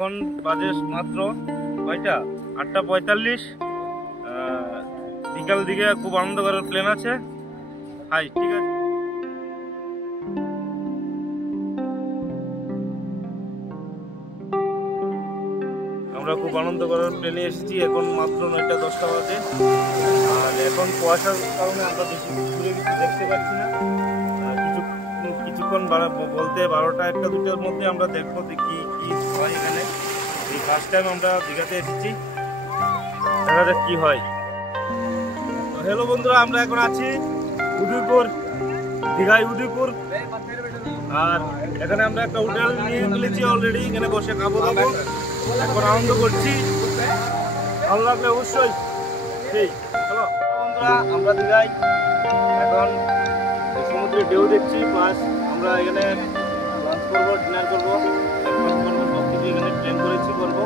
এখন বাজে মাত্র কয়টা 8:45। বিকাল দিকে খুব আনন্দ করার প্ল্যান আছে। হাই, ঠিক আছে। আমরা খুব আনন্দ করার প্লেনে এসেছি। এখন মাত্র 9:10 বাজে। আর এখন কুয়াশার কারণে আমরা বেশি দূরে কিছু দেখতে পাচ্ছি না। কিছুক্ষণ বলতে 12টা 1টা 2টার মধ্যে আমরা দেখবো কি কি হয় এখানে। এই ফার্স্ট টাইম আমরা দীঘাতে এসেছি, দেখা যাক কি হয়। হ্যালো বন্ধুরা, আমরা এখন আছি উদয়পুর, দীঘায় উদয়পুর। আর এখানে আমরা একটা হোটেল নিয়ে ফেলেছি অলরেডি, এখানে বসে খাবো দাবো, এখন আনন্দ করছি। ভালো লাগলে অবশ্যই। ঠিক, চলো বন্ধুরা, আমরা দীঘায় এখন সমুদ্রে ঢেউ দেখছি, প্লাস আমরা এখানে লাঞ্চ করবো, ডিনার করবো, ব্রেকফাস্ট করবো, সব কিছু এখানে প্ল্যান করেছি করবো।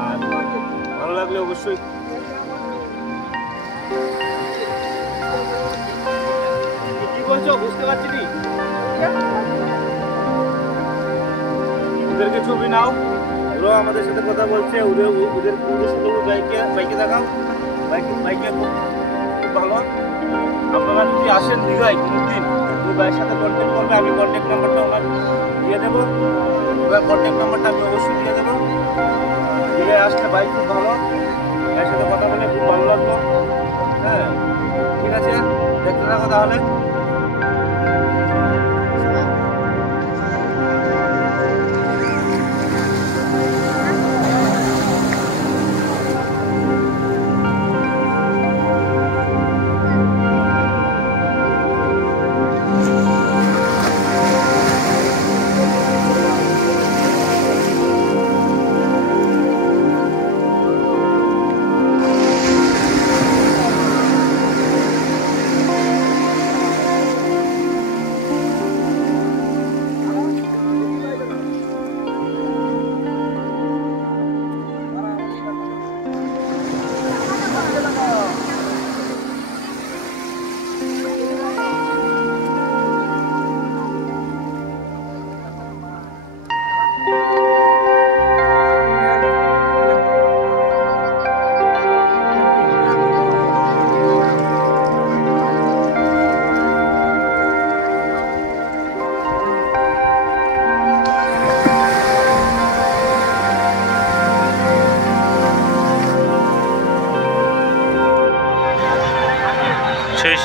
আর ভালো লাগলে অবশ্যই। কি বলছো বুঝতে পারছি নি, ওদেরকে ছবি নাও, ওরা আমাদের সাথে কথা বলছে। ওদের বাইকে দেখাও, বাইকে খুব ভালো। আপনারা যদি আসেন দীঘায় কোনোদিন, ওই ভাইয়ের সাথে কন্ট্যাক্ট করবে, আমি কন্ট্যাক্ট নাম্বারটা ওনার দিয়ে দেবো, ওনার কন্ট্যাক্ট নাম্বারটা আমি অবশ্যই দিয়ে দেবো। দীঘায় আসলে বাইক খুব ভালো, ভাইয়ের সাথে কথা বলে খুব ভালো লাগলো। হ্যাঁ, ঠিক আছে, দেখতে থাকো তাহলে।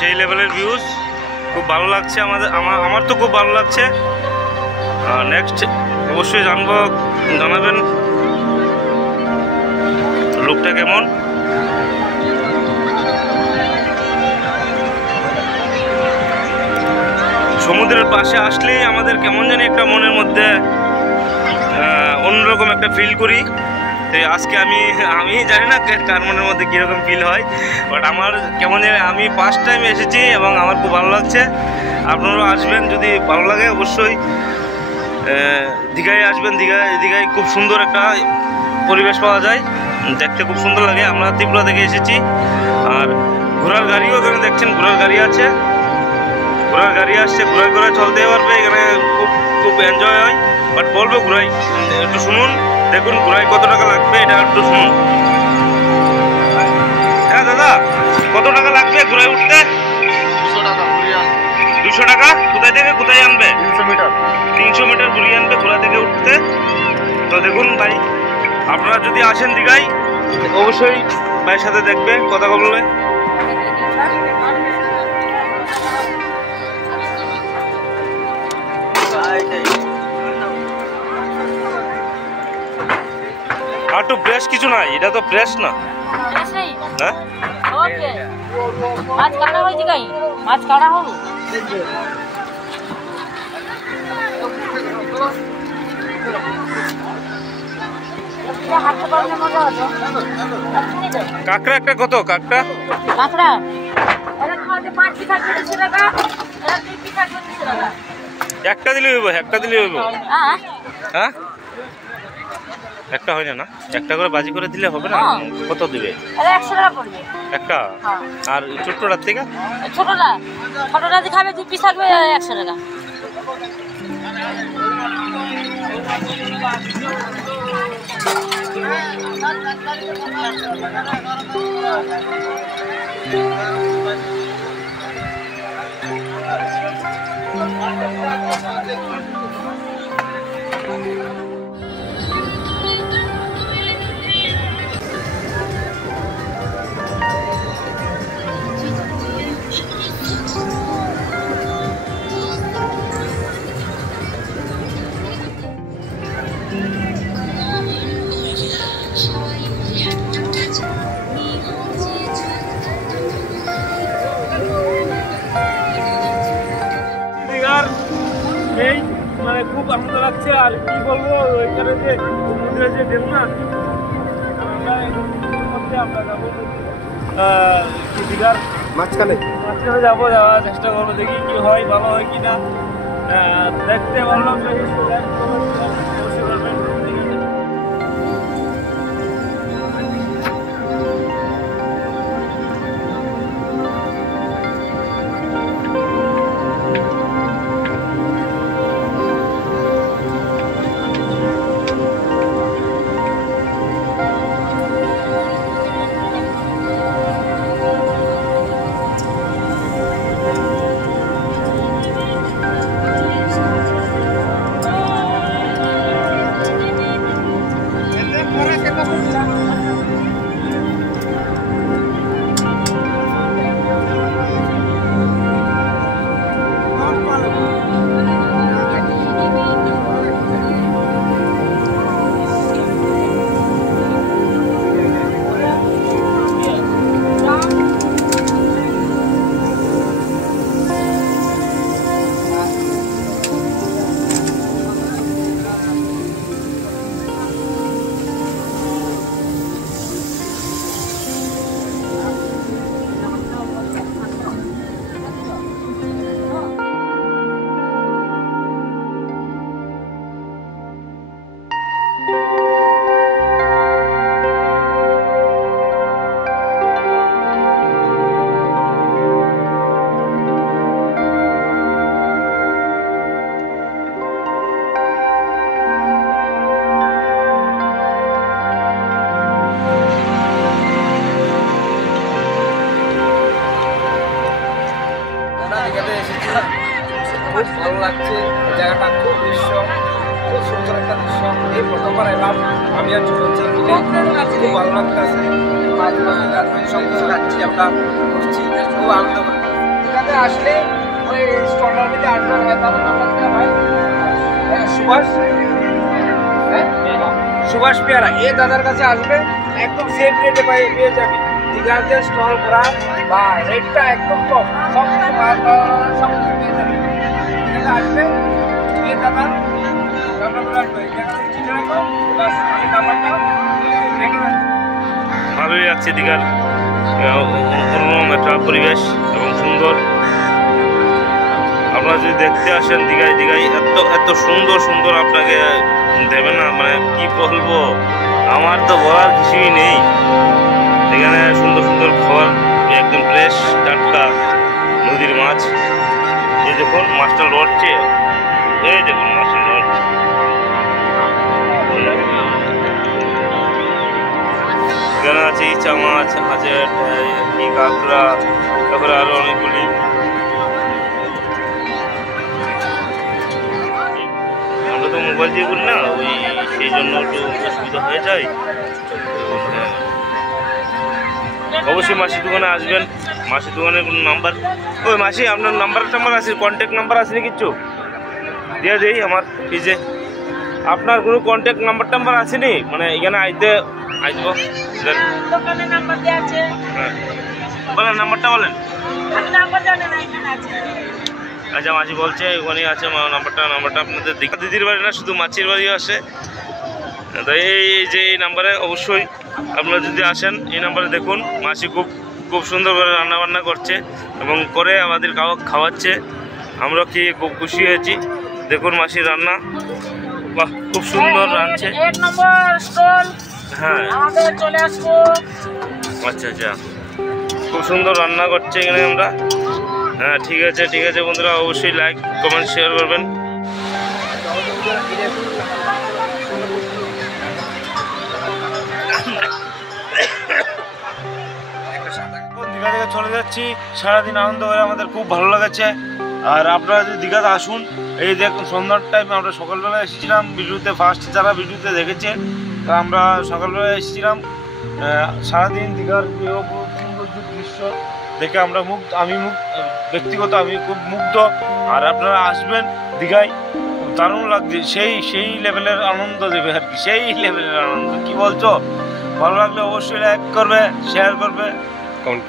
সেই লেভেলের ভিউজ খুব ভালো লাগছে আমার তো খুব ভালো লাগছে। নেক্সট অবশ্যই জানাবেন লুকটা কেমন। সমুদ্রের পাশে আসলেই আমাদের কেমন জানি একটা মনের মধ্যে অন্যরকম একটা ফিল করি। তো আজকে আমি জানি না কার মনের মধ্যে কীরকম ফিল হয়, বাট আমার কেমন জানি, আমি ফার্স্ট টাইম এসেছি এবং আমার খুব ভালো লাগছে। আপনারাও আসবেন, যদি ভালো লাগে অবশ্যই দীঘায় আসবেন। দীঘায় খুব সুন্দর একটা পরিবেশ পাওয়া যায়, দেখতে খুব সুন্দর লাগে। আমরা ত্রিপুরা থেকে এসেছি। আর ঘোড়ার গাড়িও এখানে দেখছেন, ঘোড়ার গাড়ি আছে, ঘোড়ার গাড়ি আসছে, ঘোড়ায় চলতে পারবে এখানে, খুব এনজয় হয়। বাট বলবো ঘোড়ায় একটু শুনুন, দেখুন ঘোড়ায় কত টাকা লাগবে এটা একটু শুনুন। হ্যাঁ দাদা, কত টাকা লাগবে ঘোড়ায় উঠতে? 200 টাকা। কোথায় থেকে কোথায় আনবে? 300 মিটার ঘুরিয়ে আনবে ঘোড়া থেকে উঠতে। তো দেখুন ভাই, আপনারা যদি আসেন দীঘায় অবশ্যই ভাইয়ের সাথে দেখবে, কথা বলবে। আর তো ফ্রেশ কিছু নাই, এটা তো ফ্রেশ না। হ্যাঁ, ওকে, মাছ কাটা হয়েছে গাই, মাছ কাটা হলো। কাঁকড়া একটা কত? কাঁকড়া একটা দিলে হইব, একটা দিলে হইব। হ্যাঁ, একটা হয় না, একটা করে বাজি করে দিলে হবে না? কত দিবে? 100 টাকা পড়বে একটা। আর ছোটটার থেকে? ছোটটা খাবে 2 পিস থাকবে 100 টাকা। এই মানে খুব আনন্দ লাগছে। আর কি বলবো, এখানে যে সমুদ্রের যে ঢেউ না, আমরা যাবো দীঘার মাঝখানে যাবো, যাওয়ার চেষ্টা করবো, দেখি কি হয়, ভালো হয় কিনা। দেখতে ভালো লাগবে। খুব ভালো লাগছে জায়গাটা, খুব দৃশ্য, খুব সুন্দর একটা দৃশ্য। এই প্রথমবার এলাম আমি আর ছোট ছেলে মিলে, খুব ভালো লাগতেছে। মাছ সব কিছু খাচ্ছি, আমরা করছি, খুব আনন্দ করছি। এখানে আসলে ওই স্টলার মিলে আসবেন, তাদের নাম্বার ভাই সুভাষ, সুভাষ পেয়ারা, এই দাদার কাছে আসবে, একদম সেফ রেটে পেয়ে যাবে। দীঘাতে স্টল করা বা রেটটা একদম কম, সব কিছু মাছ সব কিছু পেয়ে যাবে। এখানে আসবে এই দাদা নাম্বারগুলো আসবে, নাম্বারটা ভালোই লাগছে। দীঘার অন্যরকম একটা পরিবেশ এবং সুন্দর। আপনারা যদি দেখতে আসেন দীঘায়, এত সুন্দর সুন্দর আপনাকে দেবে না, মানে কি বলবো, আমার তো বলার কিছুই নেই। এখানে সুন্দর সুন্দর খাবার, একদম ফ্রেশ টাটকা নদীর মাছ। এই দেখুন মাছটা লড়ছে, এই দেখুন মাছটা লড়ছে। এখানে আছে ইচা মাছ, আছে কাঁকড়া, তারপরে আরো অনেকগুলি। আমরা তো মোবাইল দিয়ে করি না, ওই সেই জন্য একটু অসুবিধা হয়ে যায়। অবশ্যই মাসির দোকানে আসবেন। মাসির দোকানের কোনো নাম্বার, ওই মাসি আপনার নাম্বার আছে, কন্ট্যাক্ট নাম্বার আছে না কিছু দিয়ে দিই আমার ফিজে। আপনার কোনো কন্ট্যাক্ট নাম্বার আসেনি, মানে এখানে আসবো দোকানে নাম্বার দেওয়া আছে। হ্যাঁ বলেন, নাম্বারটা বলেন। আমি নাম্বার জানি না, এখানে আছে। আচ্ছা মাসি বলছে ওখানে আছে নাম্বারটা আপনাদের দিদির বাড়ি না, শুধু মাছির বাড়িও আসে। তো এই যে এই নাম্বারে অবশ্যই আপনারা যদি আসেন, এই নাম্বারে দেখুন মাসি খুব সুন্দর করে রান্নাবান্না করছে এবং করে আমাদের খাওয়াচ্ছে। আমরা খেয়ে খুব খুশি হয়েছি। দেখুন মাসির রান্না, বাহ খুব সুন্দর রাঁধছে। 1 নম্বর স্টল, হ্যাঁ আমাদের চলে আসবো। আচ্ছা খুব সুন্দর রান্না করছে এখানে আমরা। হ্যাঁ ঠিক আছে বন্ধুরা, অবশ্যই লাইক কমেন্ট শেয়ার করবেন। যাচ্ছি, সারাদিন আনন্দ করে আমাদের খুব ভালো লেগেছে। আর আপনারা যদি দীঘাতে আসুন, এই দেখুন সন্ধ্যার টাইমে আমরা সকালবেলা এসেছিলাম ভিডিওতে, ফার্স্ট যারা ভিডিওতে দেখেছে তা আমরা সকালবেলা এসেছিলাম। সারাদিন দীঘার সৌন্দর্য দৃশ্য দেখে আমরা ব্যক্তিগত আমি খুব মুগ্ধ। আর আপনারা আসবেন দীঘায়, দারুণ লাগছে, সেই লেভেলের আনন্দ দেবে আর কি, সেই লেভেলের আনন্দ। কি বলছো? ভালো লাগলে অবশ্যই লাইক করবে, শেয়ার করবে, কমেন্ট